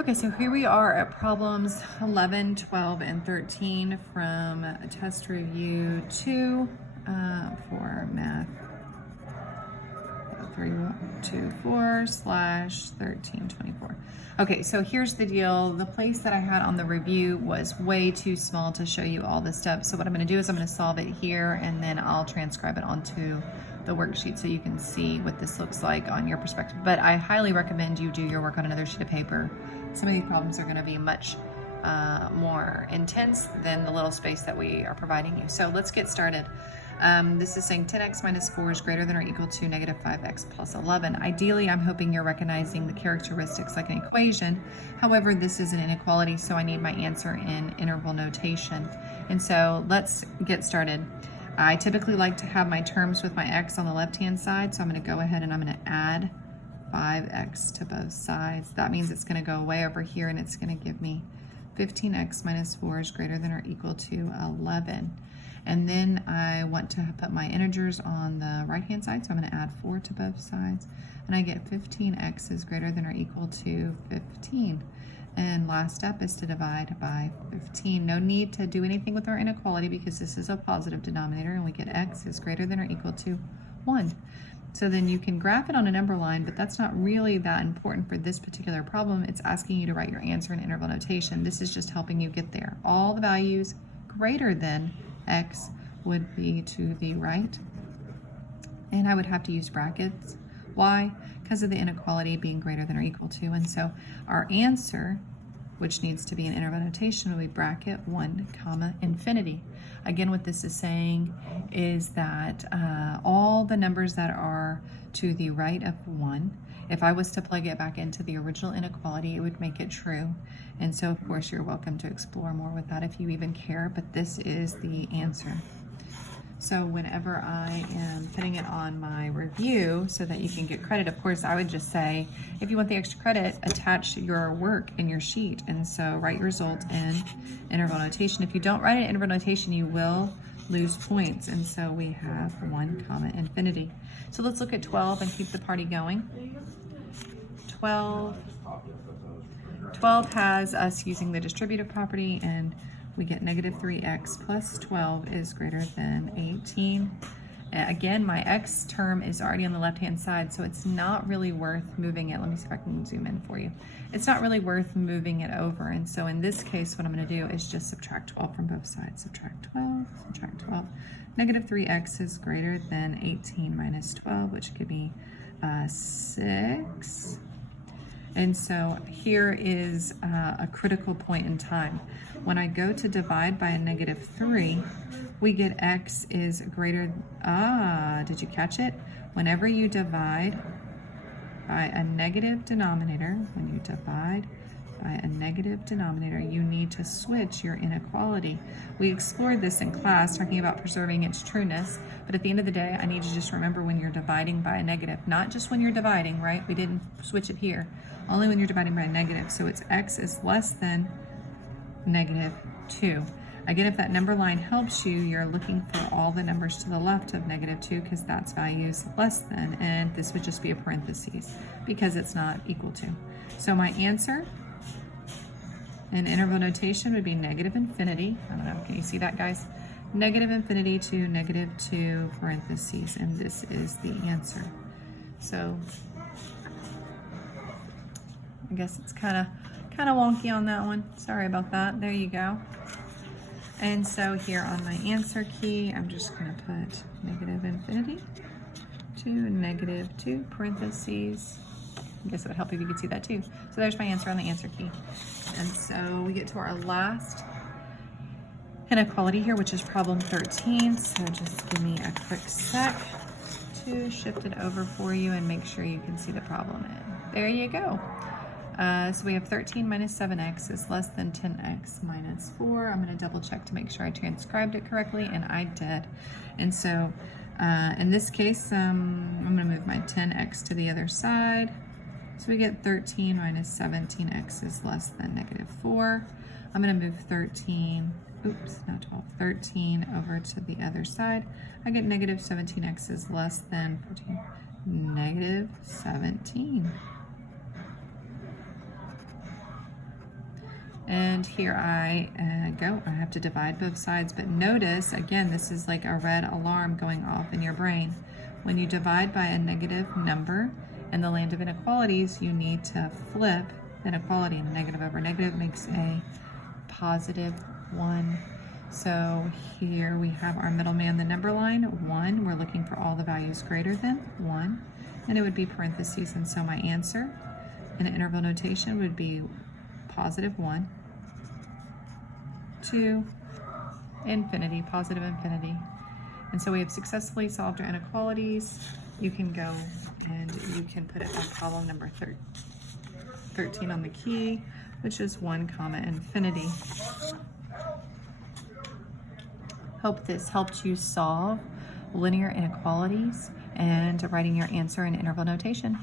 Okay, so here we are at problems 11, 12, and 13 from test review 2 for Math 0324/1324. Okay, so here's the deal. The place that I had on the review was way too small to show you all the steps. So what I'm going to do is I'm going to solve it here, and then I'll transcribe it onto the worksheet so you can see what this looks like on your perspective. But I highly recommend you do your work on another sheet of paper. Some of these problems are going to be much more intense than the little space that we are providing you. So let's get started. This is saying 10x minus 4 is greater than or equal to negative 5x plus 11. Ideally, I'm hoping you're recognizing the characteristics like an equation. However, this is an inequality, so I need my answer in interval notation. And so let's get started. I typically like to have my terms with my x on the left-hand side, so I'm going to go ahead and I'm going to add 5x to both sides. That means it's going to go way over here, and it's going to give me 15x minus 4 is greater than or equal to 11. And then I want to put my integers on the right-hand side, so I'm going to add 4 to both sides, and I get 15x is greater than or equal to 15. And last step is to divide by 15. No need to do anything with our inequality because this is a positive denominator, and we get x is greater than or equal to 1. So then you can graph it on a number line, but that's not really that important for this particular problem. It's asking you to write your answer in interval notation. This is just helping you get there. All the values greater than x would be to the right, and I would have to use brackets. Why? Because of the inequality being greater than or equal to. And so our answer, which needs to be in interval notation, will be bracket 1 comma infinity. Again, what this is saying is that all the numbers that are to the right of 1, if I was to plug it back into the original inequality, it would make it true. And so, of course, you're welcome to explore more with that if you even care, but this is the answer. So whenever I am putting it on my review so that you can get credit, of course, I would just say, if you want the extra credit, attach your work in your sheet. And so write your result in interval notation. If you don't write it in interval notation, you will lose points. And so we have 1 comma infinity. So let's look at 12 and keep the party going. 12 has us using the distributive property, and we get negative 3x plus 12 is greater than 18. Again, my x term is already on the left-hand side, so it's not really worth moving it. Let me see if I can zoom in for you. It's not really worth moving it over, and so in this case, what I'm going to do is just subtract 12 from both sides. Subtract 12, subtract 12. Negative 3x is greater than 18 minus 12, which could be 6. And so here is a critical point in time. When I go to divide by a negative 3, we get x is greater, did you catch it? Whenever you divide by a negative denominator, when you divide by a negative denominator, you need to switch your inequality. We explored this in class, talking about preserving its trueness, but at the end of the day, I need you to just remember when you're dividing by a negative, not just when you're dividing, right? We didn't switch it here. Only when you're dividing by a negative. So it's x is less than negative 2. Again, if that number line helps you, you're looking for all the numbers to the left of negative 2 because that's values less than, and this would just be a parentheses because it's not equal to. So my answer in interval notation would be negative infinity. I don't know, can you see that, guys? Negative infinity to negative 2 parentheses, and this is the answer. So I guess it's kind of wonky on that one. Sorry about that. There you go. And so here on my answer key, I'm just going to put negative infinity to negative 2 parentheses. I guess it would help if you could see that too. So there's my answer on the answer key. And so we get to our last inequality here, which is problem 13. So just give me a quick sec to shift it over for you and make sure you can see the problem in. There you go. So we have 13 minus 7x is less than 10x minus 4. I'm going to double check to make sure I transcribed it correctly, and I did. And so in this case, I'm going to move my 10x to the other side. So we get 13 minus 17x is less than negative 4. I'm going to move 13 over to the other side. I get negative 17x is less than 14. Negative 17. And here I go. I have to divide both sides, but notice, again, this is like a red alarm going off in your brain. When you divide by a negative number in the land of inequalities, you need to flip inequality. Negative over negative makes a positive 1. So here we have our middleman, the number line, 1. We're looking for all the values greater than 1. And it would be parentheses, and so my answer in an interval notation would be positive 1 to infinity, positive infinity. And so we have successfully solved our inequalities. You can go and you can put it on problem number 13 on the key, which is 1 comma infinity. Hope this helped you solve linear inequalities and writing your answer in interval notation.